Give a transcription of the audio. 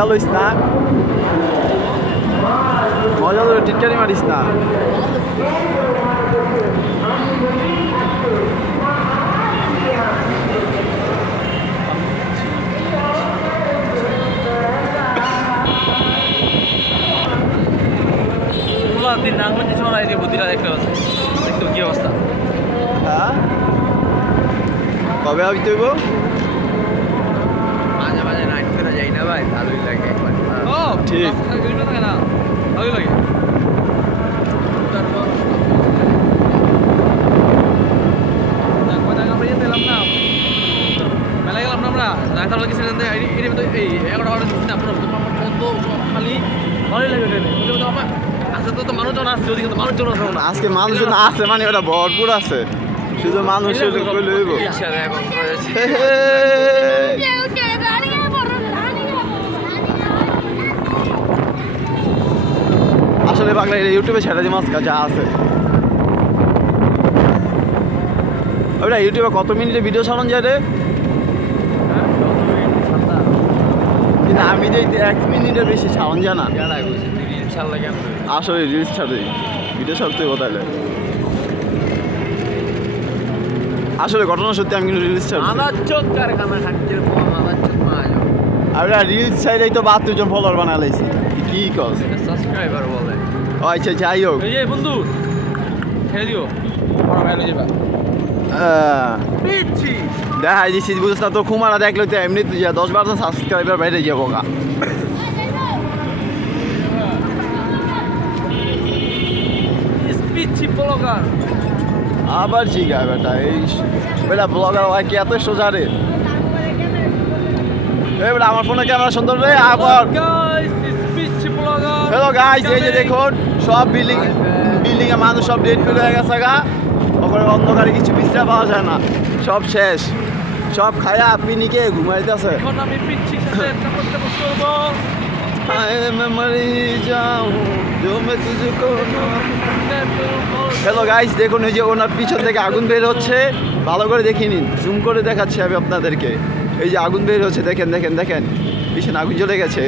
মজা লইস না, মজা লই টিটকারি মারিস না। দিন নাঙ্গলটি ছড়াই দিয়ে বুদ্ধিটা দেখতে পাচ্ছি, দেখতে কি অবস্থা। হ্যাঁ কবে আবি তৈব? মাঝে মাঝে নাইট করে যাই না ভাই, ভালোই লাগে একবার। ও ঠিক থাকে না, ভালোই লাগে। আমরা ইয়ে পেলাম না, মেলায় গেলাম না আমরা, রায়তার কিছু এই 11টা অর্ডার দিচ্ছি না আপনার বন্ধ খালি, ভালোই লাগে। আচ্ছা তো মানুষজন আসছে, ওদিকে তো মানুষজন আছে না। আজকে মানুষজন আছে মানে ওটা ভরপুর আছে, শুধু মানুষ লইব। আসলে বাংলা ইউটিউবে ছেড়ে দিই মাস্কা যা আছে। ওইটা ইউটিউবে কত মিনিটের ভিডিও ছাড়ন যায় রে? কিন্তু আমি যে 1 মিনিটের বেশি ছাড়ন যায় না। আসলে রিলস ছাড়ে ভিডিও ছাড়তে বতাইলে আসলে ঘটনা সত্যি, আমি কিন্তু রিলস ছাড়ি। আর রিলস ছাড়লেই তো 72 জন ফলোয়ার বানা লাইছি। কি কস সাবস্ক্রাইবার বলে? ও আচ্ছা যাই হোক, এই যে বন্ধু ছেড়ে দিও, বড় ভাই লই যাবা পিচ্ছি দেখা দিচ্ছি বুঝছ না তো, খুমারা দেখলে তো এমনি 10-12 জন সাবস্ক্রাইবার বাইরে যাবো গা। পিচ্ছি ব্লগার আবার জিগা বেটা, এই বেটা ব্লগার হয় কি এত সোজা রে? এই বেটা আমার ফোনে ক্যামেরা সুন্দর রে। আবার গাইস পিচ্ছি ব্লগার। হ্যালো গাইস, এই যে দেখুন সব বিল্ডিং এ মানুষ সব ডেট ফেল হয়ে গেছে গা। ওখানে অন্ধকারে কিছু বিশ্রাম পাওয়া যায় না, সব শেষ, সব খায়া পিনিকে ঘুমাইতেছে। এখন আমি পিচ্ছি সাথে একটা করতে করব। হ্যালো গাইস, দেখুন এই যে ওনার পিছন থেকে আগুন বের হচ্ছে, ভালো করে দেখে নিন, জুম করে দেখাচ্ছি আমি আপনাদেরকে। এই যে আগুন বের হচ্ছে, দেখেন দেখেন দেখেন, পিছনে আগুন জ্বলে গেছে।